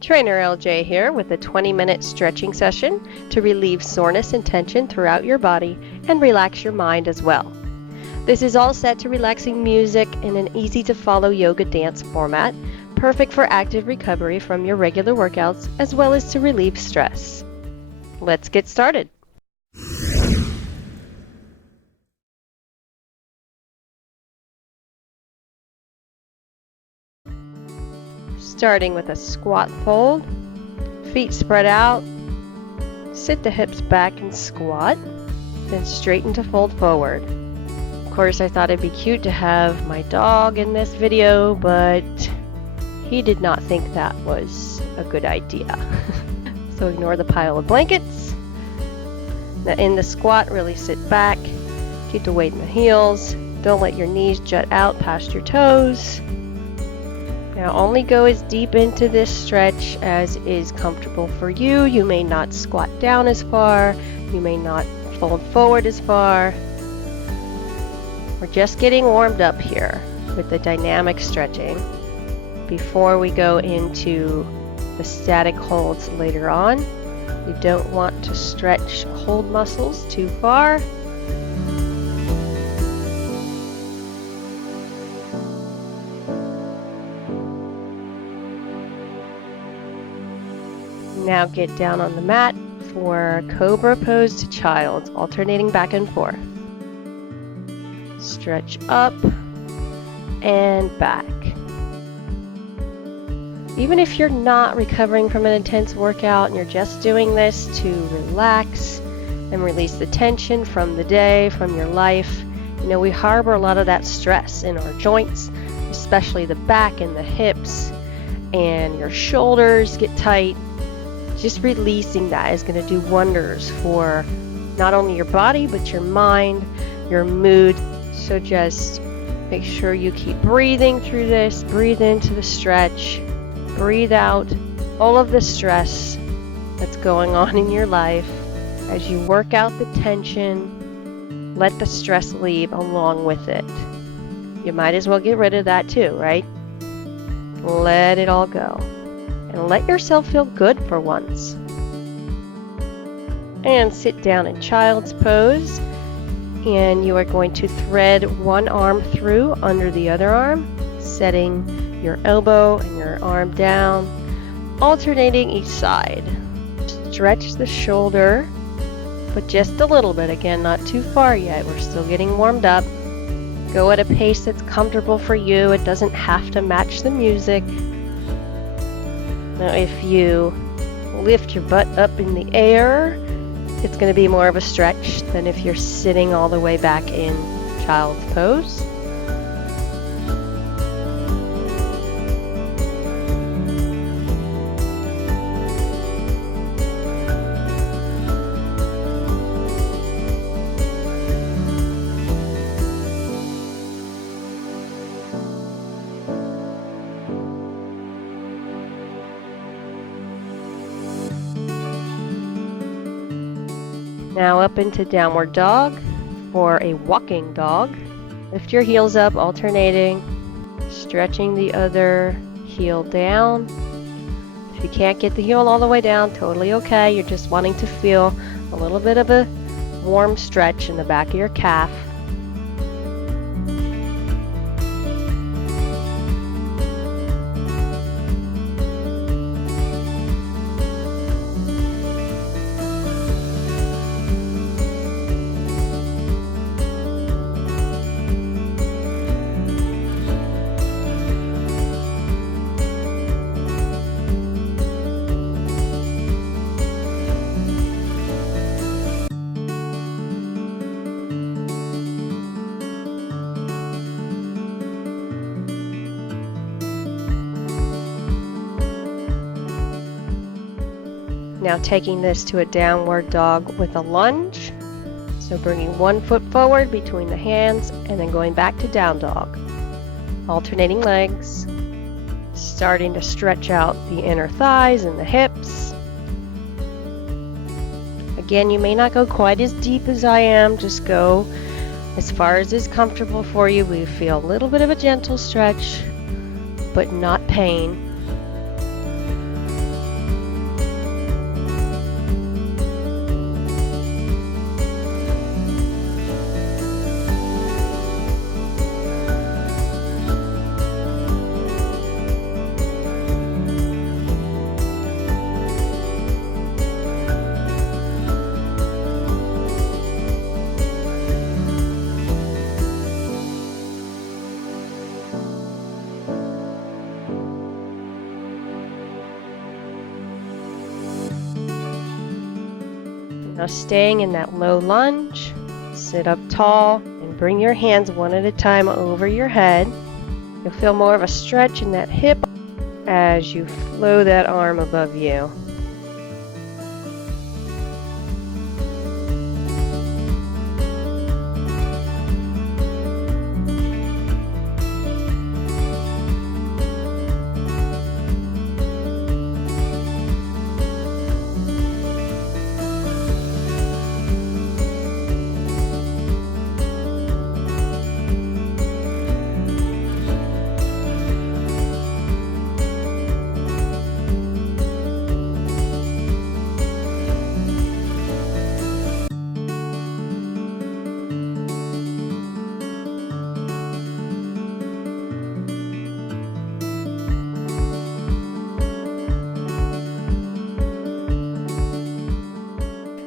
Trainer LJ here with a 20-minute stretching session to relieve soreness and tension throughout your body and relax your mind as well. This is all set to relaxing music in an easy-to-follow yoga dance format, perfect for active recovery from your regular workouts as well as to relieve stress. Let's get started. Starting with a squat fold, feet spread out, sit the hips back and squat, then straighten to fold forward. Of course, I thought it'd be cute to have my dog in this video, but he did not think that was a good idea. So ignore the pile of blankets. Now in the squat, really sit back, keep the weight in the heels, don't let your knees jut out past your toes. Now only go as deep into this stretch as is comfortable for you. You may not squat down as far, you may not fold forward as far. We're just getting warmed up here with the dynamic stretching before we go into the static holds later on. You don't want to stretch hold muscles too far. Now get down on the mat for Cobra Pose to Child, alternating back and forth. Stretch up and back. Even if you're not recovering from an intense workout and you're just doing this to relax and release the tension from the day, from your life, you know, we harbor a lot of that stress in our joints, especially the back and the hips, and your shoulders get tight. Just releasing that is going to do wonders for not only your body, but your mind, your mood. So just make sure you keep breathing through this. Breathe into the stretch. Breathe out all of the stress that's going on in your life. As you work out the tension, let the stress leave along with it. You might as well get rid of that too, right? Let it all go. And let yourself feel good for once. And sit down in child's pose. And you are going to thread one arm through under the other arm, setting your elbow and your arm down, alternating each side. Stretch the shoulder, but just a little bit. Again, not too far yet. We're still getting warmed up. Go at a pace that's comfortable for you. It doesn't have to match the music. Now if you lift your butt up in the air, it's going to be more of a stretch than if you're sitting all the way back in child's pose. Now up into downward dog for a walking dog. Lift your heels up, alternating, stretching the other heel down. If you can't get the heel all the way down, totally okay. You're just wanting to feel a little bit of a warm stretch in the back of your calf. Now taking this to a downward dog with a lunge. So bringing one foot forward between the hands and then going back to down dog. Alternating legs. Starting to stretch out the inner thighs and the hips. Again, you may not go quite as deep as I am. Just go as far as is comfortable for you. We feel a little bit of a gentle stretch, but not pain. Now staying in that low lunge, sit up tall and bring your hands one at a time over your head. You'll feel more of a stretch in that hip as you flow that arm above you.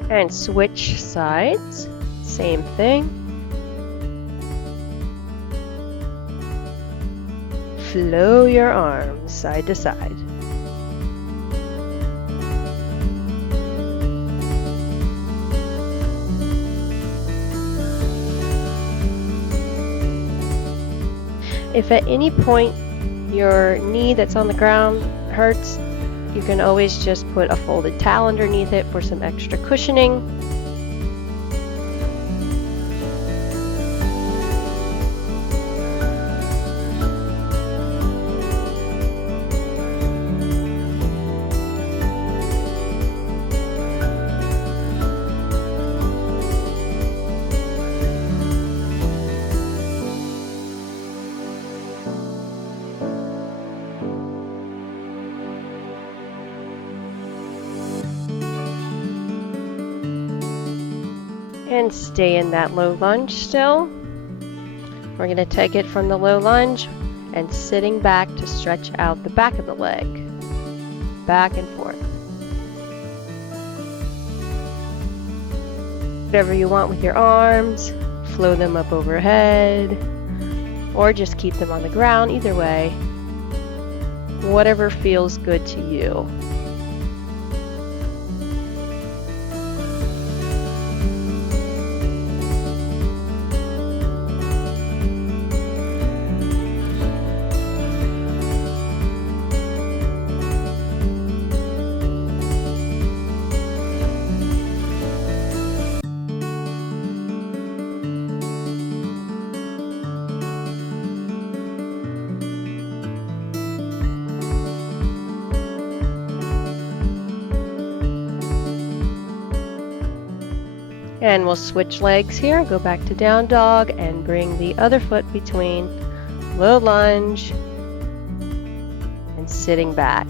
And switch sides, same thing. Flow your arms side to side. If at any point your knee that's on the ground hurts, you can always just put a folded towel underneath it for some extra cushioning. And stay in that low lunge still. We're going to take it from the low lunge and sitting back to stretch out the back of the leg. Back and forth. Whatever you want with your arms, flow them up overhead, or just keep them on the ground, either way. Whatever feels good to you. And we'll switch legs here, go back to down dog and bring the other foot between low lunge and sitting back.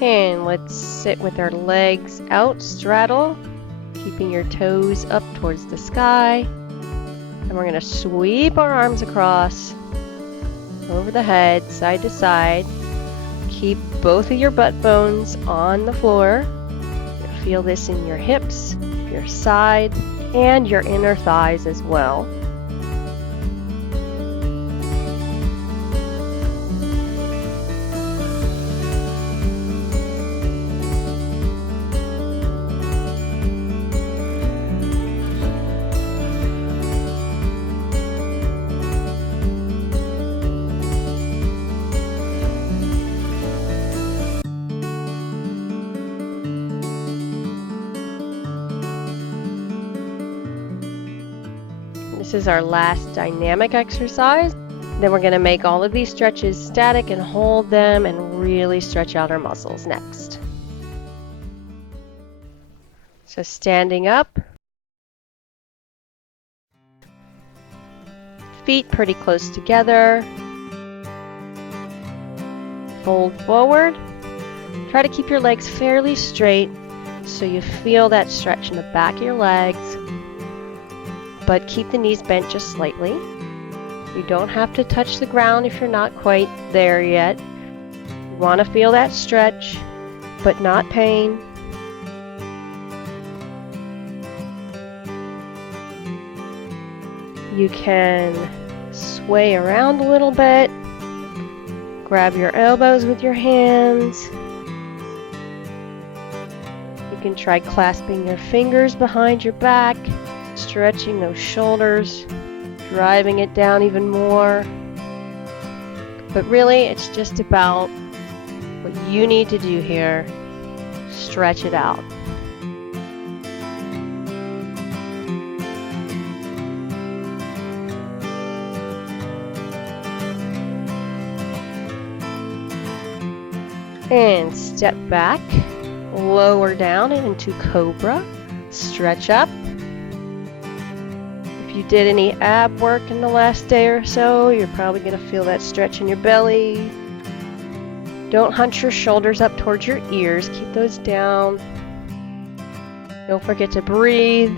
And let's sit with our legs out, straddle, keeping your toes up towards the sky. And we're going to sweep our arms across, over the head, side to side. Keep both of your butt bones on the floor. You'll feel this in your hips, your side, and your inner thighs as well. This is our last dynamic exercise. Then we're going to make all of these stretches static and hold them and really stretch out our muscles next. So standing up, feet pretty close together, fold forward. Try to keep your legs fairly straight so you feel that stretch in the back of your legs, but keep the knees bent just slightly. You don't have to touch the ground if you're not quite there yet. You want to feel that stretch, but not pain. You can sway around a little bit. Grab your elbows with your hands. You can try clasping your fingers behind your back, stretching those shoulders, driving it down even more. But really, it's just about what you need to do here. Stretch it out. And step back, lower down into Cobra, stretch up. If you did any ab work in the last day or so, you're probably going to feel that stretch in your belly. Don't hunch your shoulders up towards your ears, keep those down. Don't forget to breathe.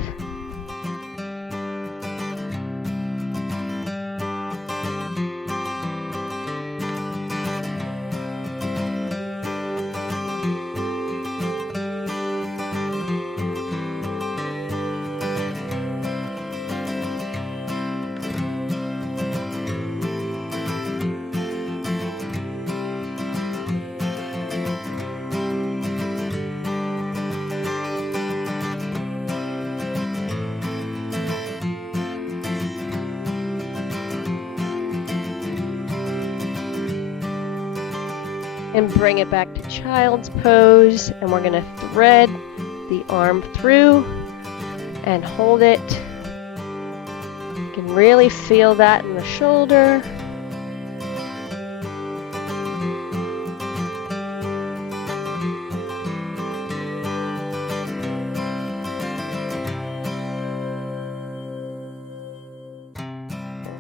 And bring it back to child's pose, and we're going to thread the arm through and hold it. You can really feel that in the shoulder.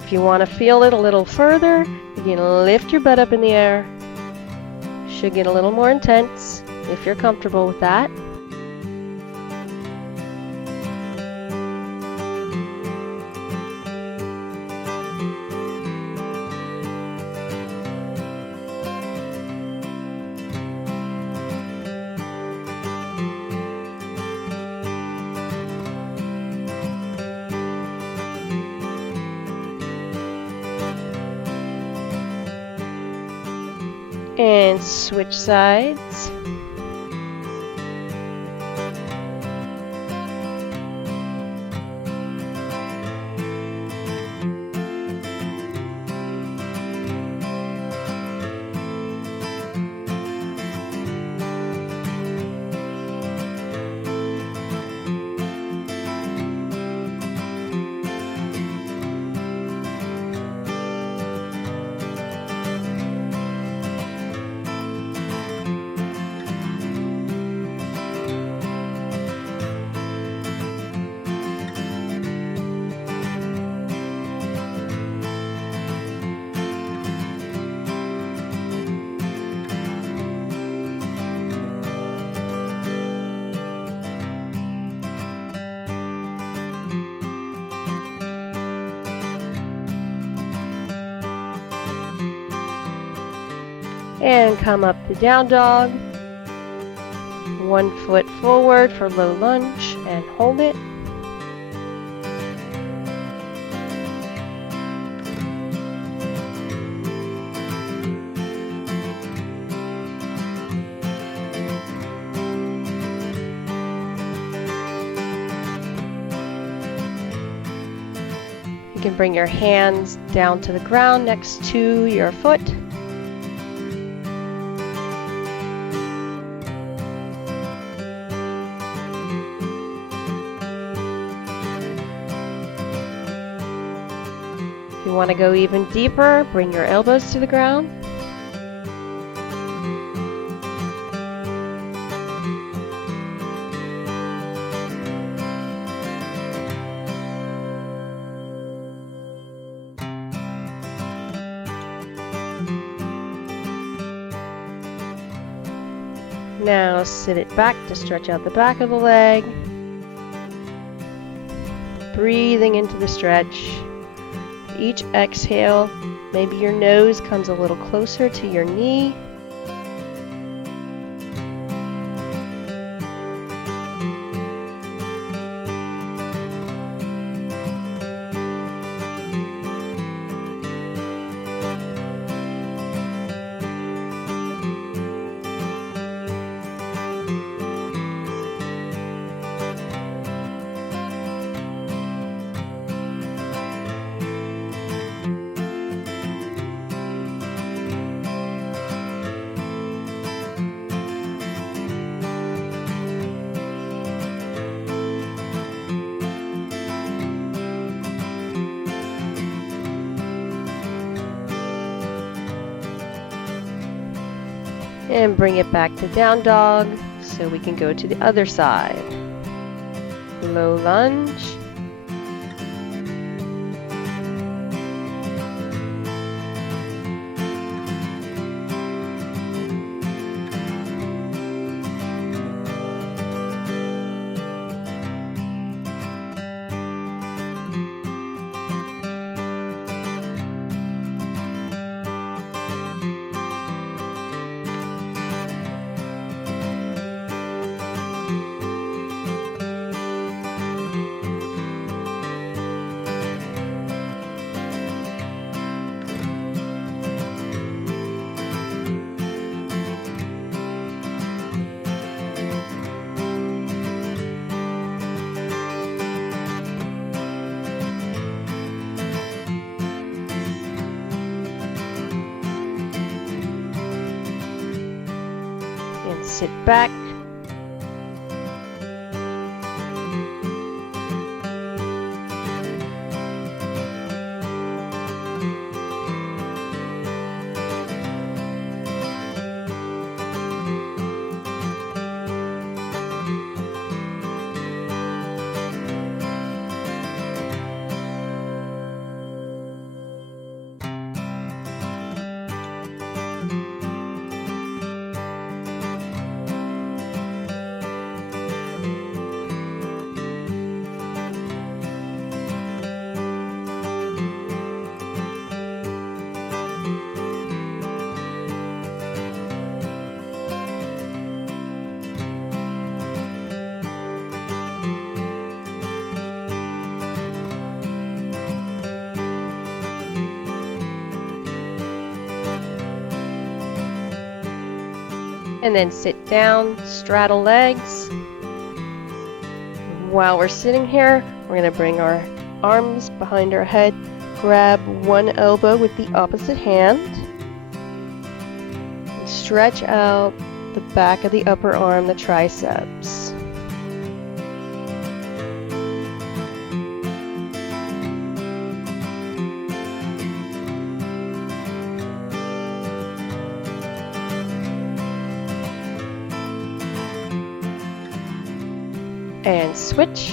If you want to feel it a little further, you can lift your butt up in the air. Should get a little more intense if you're comfortable with that. And switch sides. And come up to down dog. 1 foot forward for low lunge and hold it. You can bring your hands down to the ground next to your foot. If you want to go even deeper, bring your elbows to the ground. Now sit it back to stretch out the back of the leg. Breathing into the stretch. Each exhale, maybe your nose comes a little closer to your knee. And bring it back to down dog so we can go to the other side. Low lunge. And sit back. And then sit down, straddle legs. While we're sitting here, we're going to bring our arms behind our head, grab one elbow with the opposite hand, and stretch out the back of the upper arm, the triceps. And switch.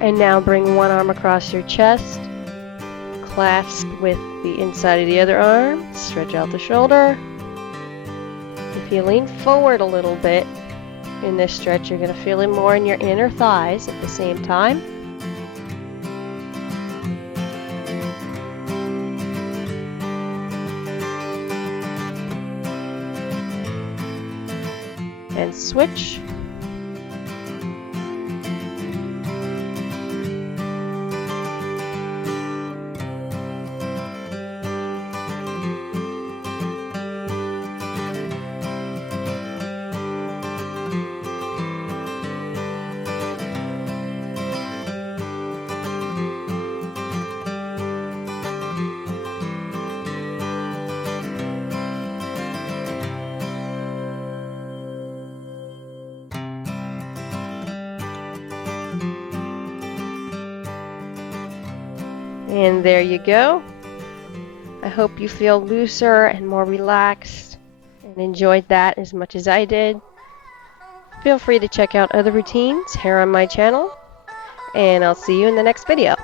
And now bring one arm across your chest, clasped with the inside of the other arm. Stretch out the shoulder. If you lean forward a little bit in this stretch, you're going to feel it more in your inner thighs at the same time. And switch. And there you go. I hope you feel looser and more relaxed and enjoyed that as much as I did. Feel free to check out other routines here on my channel, and I'll see you in the next video.